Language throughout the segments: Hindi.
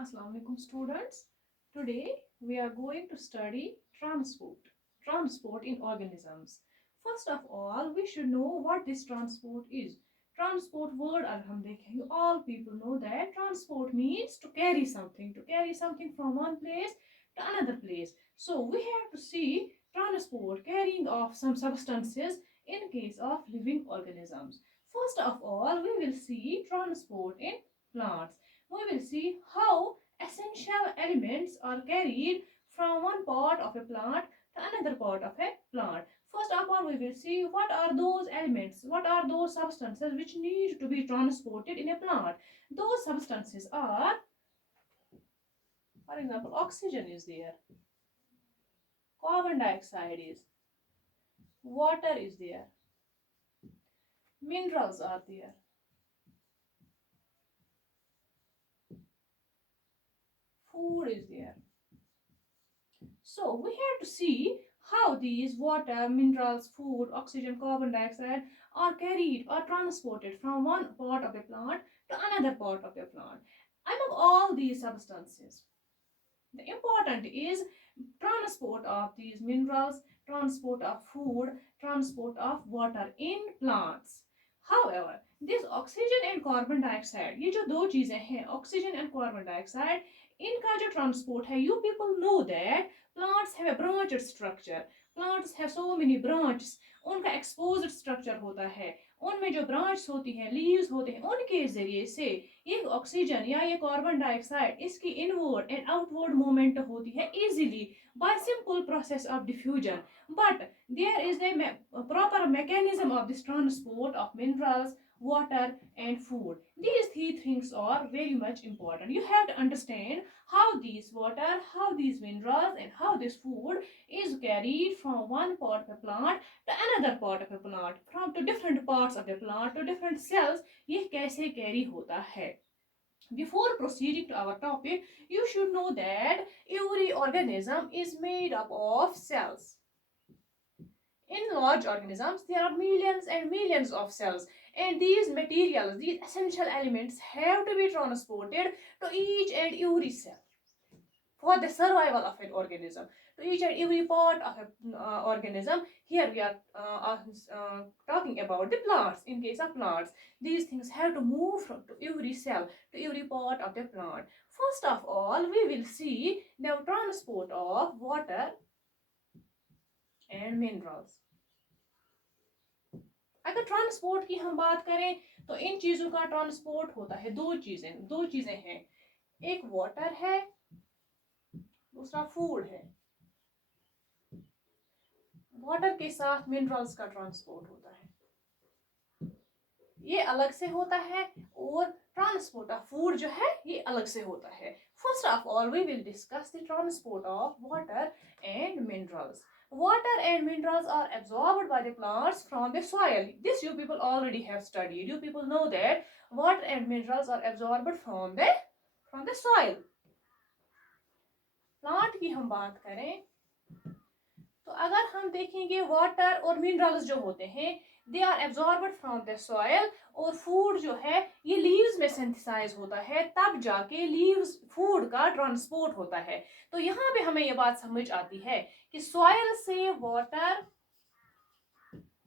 Assalamu alaikum students. Today we are going to study transport in organisms. First of all, we should know what this transport is. Transport word अगर हम देखेंगे, all people know that transport means to carry something from one place to another place. So we have to see transport, carrying of some substances in case of living organisms. First of all, we will see transport in plants. We will see how essential elements are carried from one part of a plant to another part of a plant. First of all, we will see what are those elements, what are those substances which need to be transported in a plant. Those substances are, for example, oxygen is there, carbon dioxide is, water is there, minerals are there, food is there. So we have to see how these water, minerals, food, oxygen, carbon dioxide are carried or transported from one part of a plant to another part of a plant. Among all these substances, the important is transport of these minerals, transport of food, transport of water in plants. However, this oxygen and carbon dioxide, ये जो दो चीजें हैं, oxygen and carbon dioxide, इनका जो transport है, you people know that plants have a branched structure. Plants have so many branches. उनका exposed structure होता है. उनमें जो ब्रांच होती हैं, लीव्स होते हैं, उनके जरिए से ये ऑक्सीजन या ये कार्बन डाइऑक्साइड इसकी इनवर्ड एंड आउटवर्ड मूवमेंट होती है easily by simple process of diffusion. But there is a proper mechanism of this transport of minerals, water and food. These three things are very much important. You have to understand how these water, how these minerals and how this food is carried from one part of a plant to another part of a plant, from to different parts of the plant to different cells. ये कैसे carry होता है. Before proceeding to our topic, you should know that every organism is made up of cells. In large organisms, there are millions and millions of cells, and these materials, these essential elements, have to be transported to each and every cell for the survival of an organism, to each and every part of an organism. Here we are talking about the plants. In case of plants, these things have to move from to every cell, to every part of the plant. First of all, we will see the transport of water and minerals. अगर ट्रांसपोर्ट की हम बात करें तो इन चीजों का ट्रांसपोर्ट होता है दो चीजें हैं. एक वाटर है, दूसरा फूड है. वाटर के साथ मिनरल्स का ट्रांसपोर्ट होता है, ये अलग से होता है, और ट्रांसपोर्ट ऑफ फूड जो है ये अलग से होता है. First of all we will discuss the transport of water and minerals. Water and minerals are absorbed by the plants from the soil. This you people already have studied. You people know that water and minerals are absorbed from the soil. Plant की हम बात करें तो अगर हम देखेंगे वाटर और मिनरल्स जो होते हैं they are absorbed from the soil, और फूड जो है ये लीव्स में सिंथेसाइज होता है, तब जाके लीव्स फूड का ट्रांसपोर्ट होता है. तो यहाँ पे हमें ये बात समझ आती है कि सॉइल से वाटर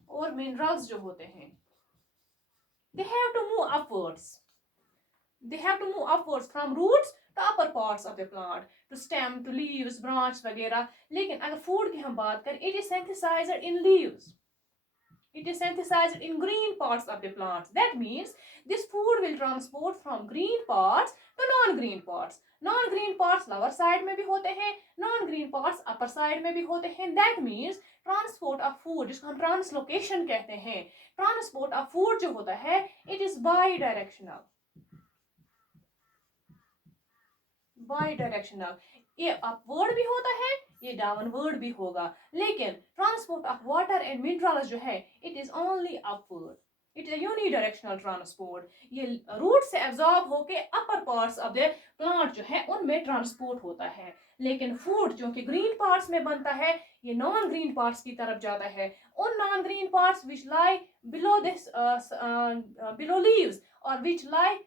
और मिनरल्स जो होते हैं they have to move upwards. They have to move upwards from roots to upper parts of the plant, to stem, to leaves, branch वगैरह. लेकिन अगर food की हम बात करें, it is synthesized in leaves. It is synthesized in green parts of the plant. That means this food will transport from green parts to non-green parts. Non-green parts lower side में भी होते हैं, non-green parts upper side में भी होते हैं. That means transport of food, जिसको हम translocation कहते हैं, transport of food जो होता है, it is bidirectional. By directional. ये अपवर्ड भी होता है, ये डाउनवर्ड भी होगा. लेकिन transport of water and minerals जो है it is only upward. It is unidirectional transport. ये रूट से एब्जॉर्ब होके अपर पार्ट्स ऑफ द प्लांट जो है उनमें ट्रांसपोर्ट होता है. लेकिन फूड जो कि ग्रीन पार्ट्स में बनता है ये नॉन ग्रीन पार्ट्स की तरफ जाता है. उन non green parts which lie below this below leaves और विच लाई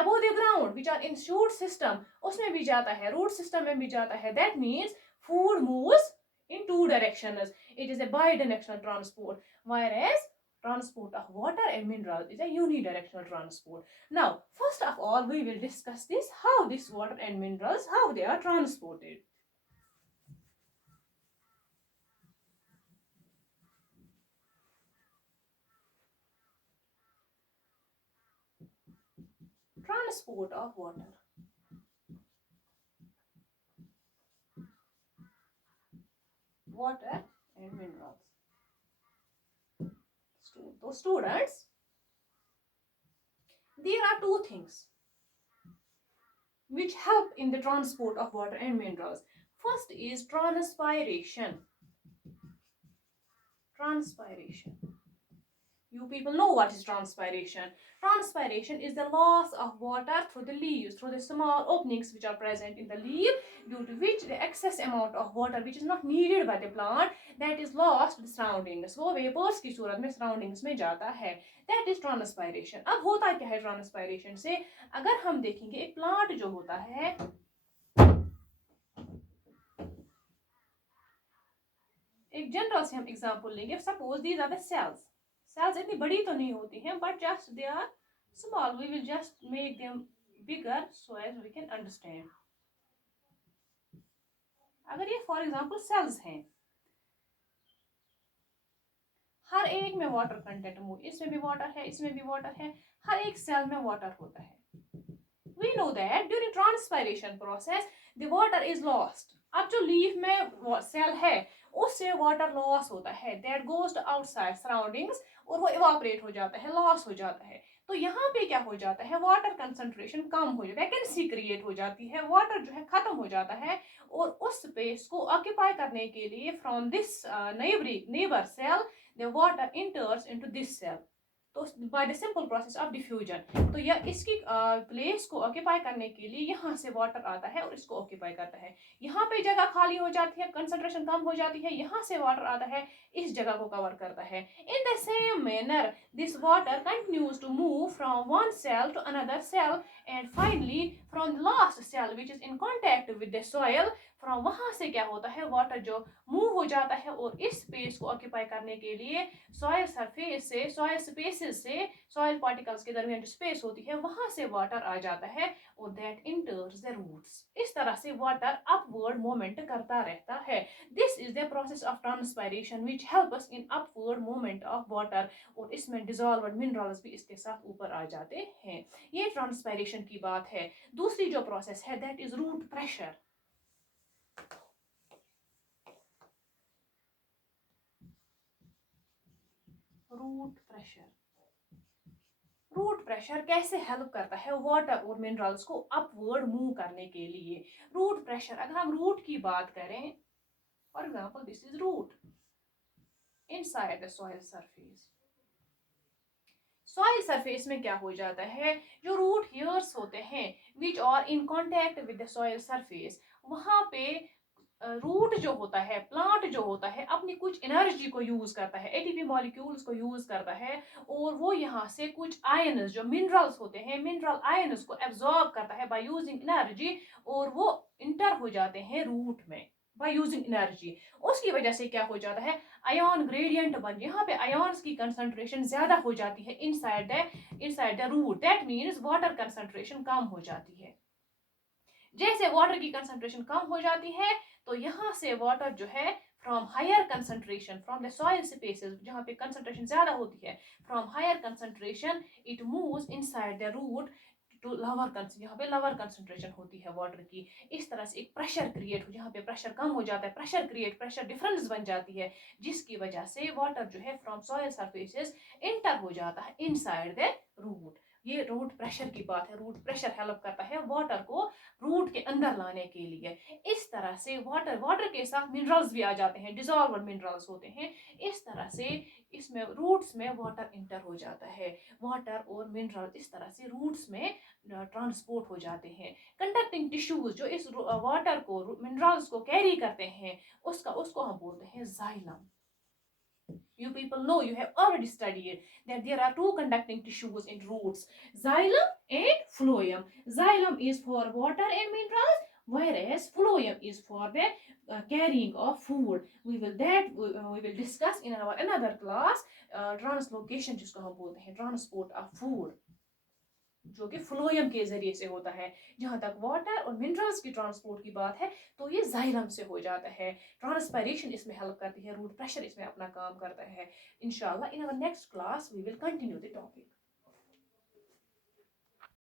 above the ground which are in shoot system उसमें भी जाता है, root system में भी जाता है. That means food moves in two directions. It is a bidirectional transport, whereas transport of water and minerals is a unidirectional transport. Now, first of all, we will discuss this how this water and minerals how they are transported. Transport of water. Water and minerals. So students, there are two things which help in the transport of water and minerals. First is transpiration. Transpiration. You people know what is transpiration. Transpiration is the loss of water through the leaves, through the small openings which are present in the leaf, due to which the excess amount of water which is not needed by the plant that is lost to the surroundings. वो vapors की सूरत में surroundings में जाता है. That is transpiration. अब होता क्या है transpiration से? अगर हम देखेंगे एक plant जो होता है, एक जनरल से हम एग्जांपल लेंगे. Suppose these are the cells. Cells इतनी बड़ी तो नहीं होती हैं, but just they are small. We will just make them bigger so as we can understand. अगर ये फॉर एग्जांपल सेल्स हैं, हर एक में वाटर कंटेंट हो, इसमें भी वाटर है, इसमें भी वाटर है, हर एक सेल में वाटर होता है. We know that during transpiration process the water is lost. अब जो लीफ में सेल है उससे वाटर लॉस होता है. That goes to outside surroundings और वो इवापोरेट हो जाता है, लॉस हो जाता है. तो यहाँ पे क्या हो जाता है, वाटर कंसंट्रेशन कम हो जाता है, वैकेंसी क्रिएट हो जाती है, वाटर जो है खत्म हो जाता है. और उस स्पेस को ऑक्यूपाई करने के लिए from this neighbour cell the water enters into this cell. तो by the simple process of diffusion. तो यह इसकी प्लेस को ऑक्यूपाई करने के लिए यहाँ से वाटर आता है और इसको ऑक्यूपाई करता है. यहाँ पे जगह खाली हो जाती है, कंसंट्रेशन कम हो जाती है, यहाँ से वाटर आता है, इस जगह को कवर करता है. In the same manner this water continues to move from one cell to another cell and finally from the last cell which is in contact with the soil. From वहां से क्या होता है, वाटर जो मूव हो जाता है और इस स्पेस को ऑक्यूपाई करने के लिए सॉइल सरफेस से, सॉइल स्पेसेस से, सॉइल पार्टिकल्स के दरमियान जो स्पेस होती है वहां से वाटर आ जाता है और दैट इंटर्स द रूट्स. इस तरह से वाटर अपवर्ड मूवमेंट करता रहता है. This is the process of transpiration which help us in upward movement of water. और इसमें डिजॉल्व्ड मिनरल्स भी इसके साथ ऊपर आ जाते हैं. ये ट्रांसपायरेशन की बात है. दूसरी जो प्रोसेस है that is root pressure. Root pressure. Root pressure कैसे हेल्प करता है वाटर और मिनरल्स को अपवर्ड मूव करने के लिए. रूट प्रेशर, अगर हम रूट की बात करें, for example this is root inside the soil surface. Soil surface में क्या हो जाता है, जो रूट हेयर्स होते हैं which are in contact with the soil surface, वहां पे रूट जो होता है, प्लांट जो होता है, अपनी कुछ एनर्जी को यूज करता है, एटीपी मॉलिक्यूल्स को यूज करता है और वो यहाँ से कुछ आयन्स जो मिनरल्स होते हैं, मिनरल आयन्स को एब्जॉर्ब करता है बाय यूजिंग एनर्जी और वो इंटर हो जाते हैं रूट में बाय यूजिंग एनर्जी. उसकी वजह से क्या हो जाता है, आयन ग्रेडियंट बन, यहाँ पे आयन्स की कंसंट्रेशन ज्यादा हो जाती है inside the root. That means water concentration कम हो जाती है. जैसे वाटर की कंसंट्रेशन कम हो जाती है तो यहाँ से वाटर जो है from higher concentration from the soil spaces जहाँ पे कंसंट्रेशन ज्यादा होती है, from higher concentration it moves inside the root to lower concentration, यहाँ पे लोअर कंसंट्रेशन होती है वाटर की. इस तरह से एक प्रेशर क्रिएट हो, जहाँ पे प्रेशर कम हो जाता है, प्रेशर डिफरेंस बन जाती है, जिसकी वजह से वाटर जो है फ्रॉम सॉइल सरफेसेस इंटर हो जाता है इनसाइड द रूट. ये रूट प्रेशर की बात है. रूट प्रेशर हेल्प करता है वाटर को रूट के अंदर लाने के लिए. इस तरह से वाटर के साथ मिनरल्स भी आ जाते हैं, डिजॉल्व्ड मिनरल्स होते हैं. इस तरह से इसमें रूट्स में वाटर इंटर हो जाता है. वाटर और मिनरल इस तरह से रूट्स में ट्रांसपोर्ट हो जाते हैं. कंडक्टिंग टिश्यूज जो इस वाटर को, मिनरल्स को कैरी करते हैं, उसको हम बोलते हैं xylem. You people know, you have already studied that there are two conducting tissues in roots, xylem and phloem. Xylem is for water and minerals, whereas phloem is for the carrying of food. We will discuss in our another class. Translocation जिसको हम बोलते हैं, transport of food, जो कि फ्लोएम के जरिए से होता है। जहां तक वाटर और मिनरल्स की ट्रांसपोर्ट की बात है तो ये जाइलम से हो जाता है। ट्रांसपायरेशन इसमें हेल्प करती है, रूट प्रेशर इसमें अपना काम करता है। इंशाल्लाह in our next class we will continue the topic.